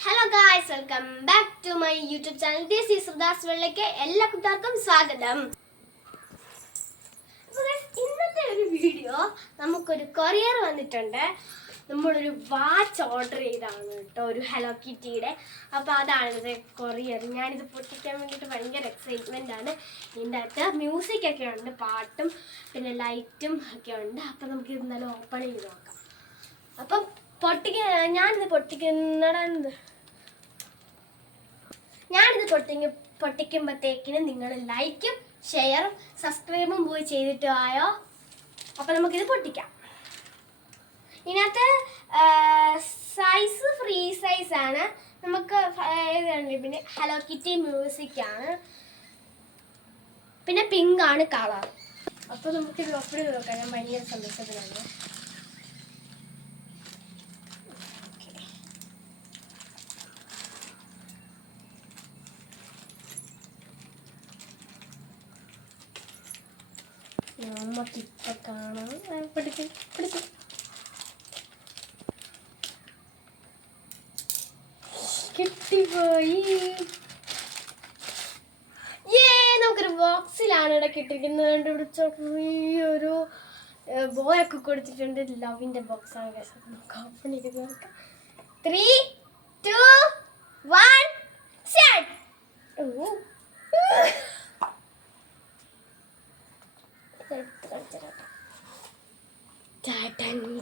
Hello guys, welcome back to my YouTube channel. This is Sreedas വെള്ളയ്ക്ക് എല്ലാ കൂട്ടുകാർക്കും സ്വാഗതം. ഇന്നത്തെ ഒരു വീഡിയോ നമുക്കൊരു കൊറിയർ വന്നിട്ടുണ്ട്. നമ്മളൊരു വാച്ച് ഓർഡർ ചെയ്താണ് കേട്ടോ, ഒരു ഹലോ കിറ്റിയുടെ. അപ്പോൾ അതാണിത് കൊറിയർ. ഞാനിത് പൊട്ടിക്കാൻ വേണ്ടിയിട്ട് ഭയങ്കര എക്സൈറ്റ്മെൻ്റ് ആണ്. ഇതിൻ്റെ അകത്ത് മ്യൂസിക്കൊക്കെ ഉണ്ട്, പാട്ടും പിന്നെ ലൈറ്റും ഒക്കെ ഉണ്ട്. അപ്പോൾ നമുക്ക് ഇത് നല്ല ഓപ്പൺ ചെയ്ത് നോക്കാം. അപ്പം ഞാനിത് പൊട്ടിക്കുമ്പോഴത്തേക്കിനും നിങ്ങൾ ലൈക്കും ഷെയറും സബ്സ്ക്രൈബും പോയി ചെയ്തിട്ട് ആയോ. അപ്പം നമുക്കിത് പൊട്ടിക്കാം. ഇതിനകത്ത് സൈസ് ഫ്രീ സൈസാണ്. നമുക്ക് പിന്നെ ഹലോ കിറ്റി മ്യൂസിക്കാണ്, പിന്നെ പിങ്ക് ആണ് കളർ. അപ്പോൾ നമുക്കിത് ഓപ്പൺ ചെയ്ത് നോക്കാം. ഞാൻ ഭയങ്കര സന്തോഷത്തിലാണ്. നമുക്കിപ്പോൾ കാണാം. കിട്ടിപ്പോയി. നമുക്കൊരു ബോക്സിലാണ് ഇവിടെ കിട്ടിയിരിക്കുന്നത്. ഇവിടെ ചെറിയൊരു ബോയൊക്കെ കൊടുത്തിട്ടുണ്ട്. ലവിൻ്റെ ബോക്സാണ്. നമുക്ക് ഓപ്പൺ ചെയ്ത് നോക്കാം. 3, 2, 1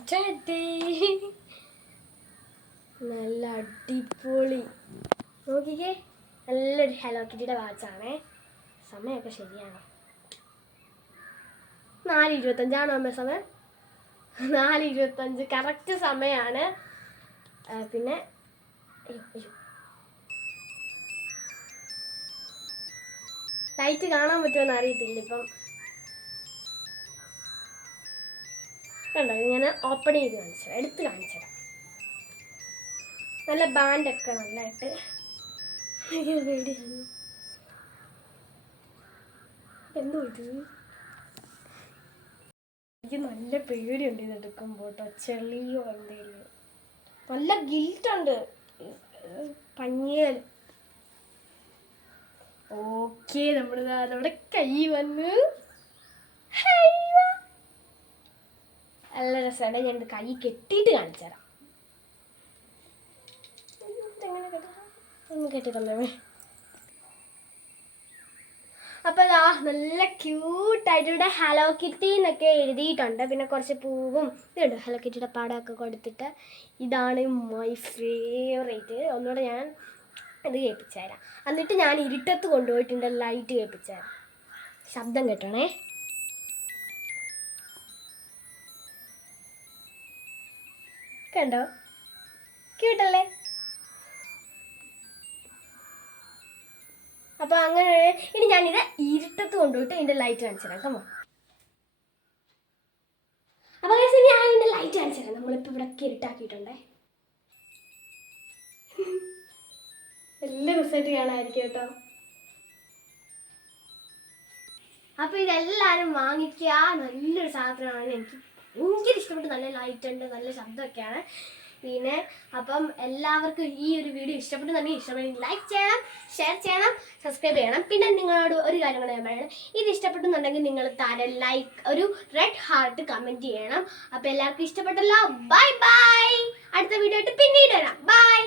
സ്റ്റാർട്ട്. നല്ല അടിപൊളി. നോക്കിക്കേ, നല്ലൊരു ഹലോ കിറ്റിയുടെ വാച്ചാണേ. സമയമൊക്കെ ശരിയാണ്. 4:25 അമ്മ സമയം. 4:25 കറക്റ്റ് സമയമാണ്. പിന്നെ ലൈറ്റ് കാണാൻ പറ്റുമെന്ന് അറിയത്തില്ല ഇപ്പം. കണ്ടോ, ഞാൻ ഓപ്പൺ ചെയ്ത് കാണിച്ചുതരാം, എടുത്ത് കാണിച്ചുതരാം. നല്ല ബാൻഡൊക്കെ നല്ലതായിട്ട്. എന്തോ ഇത്, എനിക്ക് നല്ല പേടിയുണ്ട് ഇത് എടുക്കുമ്പോൾ കേട്ടോ. ചെളിയോ എന്തെങ്കിലും. നല്ല ഗിൽട്ടുണ്ട് പഞ്ഞിയൽ. ഓക്കെ, നമ്മുടെ കൈ വന്ന് നല്ല രസമാണ്. ഞാൻ കൈ കെട്ടിയിട്ട് കാണിച്ചു തരാം. കെട്ടിക്കൊള്ളേ. അപ്പോൾ ഇതാ നല്ല ക്യൂട്ടായിട്ട് ഇവിടെ ഹലോ കിറ്റി എന്നൊക്കെ എഴുതിയിട്ടുണ്ട്. പിന്നെ കുറച്ച് പൂവും ഇതുണ്ട്, ഹലോ കിറ്റിയുടെ പടമൊക്കെ കൊടുത്തിട്ട്. ഇതാണ് മൈ ഫേവറേറ്റ്. ഒന്നുകൂടെ ഞാൻ ഇത് കേൾപ്പിച്ചു തരാം. എന്നിട്ട് ഞാൻ ഇരുട്ടത്ത് കൊണ്ടുപോയിട്ടുണ്ട് ലൈറ്റ് കേൾപ്പിച്ചു തരാം. ശബ്ദം കേട്ടോണേ. കണ്ടോ, ക്യൂട്ടല്ലേ? അപ്പോൾ അങ്ങനെ ഇനി ഞാനിത് ഇരുട്ടത്ത് കൊണ്ടുപോയിട്ട് ഇതിൻ്റെ ലൈറ്റ് കാണിച്ചു തരാം. കമ്മോ. അപ്പോൾ ഞാൻ ഇതിൻ്റെ ലൈറ്റ് കാണിച്ചു തരാം. നമ്മളിപ്പോൾ ഇവിടെ ഇരുട്ടാക്കിയിട്ടുണ്ടേ. നല്ല റിസൾട്ട് കാണാമായിരിക്കും കേട്ടോ. അപ്പോൾ ഇതെല്ലാവരും വാങ്ങിക്കുക. നല്ലൊരു സാധനമാണ്. എനിക്ക് ഭയങ്കര ഇഷ്ടപ്പെട്ടു. നല്ല ലൈറ്റ് ഉണ്ട്, നല്ല ശബ്ദമൊക്കെയാണ്. പിന്നെ അപ്പം എല്ലാവർക്കും ഈ ഒരു വീഡിയോ ഇഷ്ടപ്പെട്ടെങ്കിൽ ലൈക്ക് ചെയ്യണം, ഷെയർ ചെയ്യണം, സബ്സ്ക്രൈബ് ചെയ്യണം. പിന്നെ നിങ്ങളോട് ഒരു കാര്യം കൂടെ ഞാൻ പറയണം. ഇത് ഇഷ്ടപ്പെട്ടെന്നുണ്ടെങ്കിൽ നിങ്ങൾ താഴെ ഒരു റെഡ് ഹാർട്ട് കമൻറ്റ് ചെയ്യണം. അപ്പോൾ എല്ലാവർക്കും ഇഷ്ടപ്പെട്ടല്ലോ. Bye bye. അടുത്ത വീഡിയോ ആയിട്ട് പിന്നീട് വരാം. ബൈ.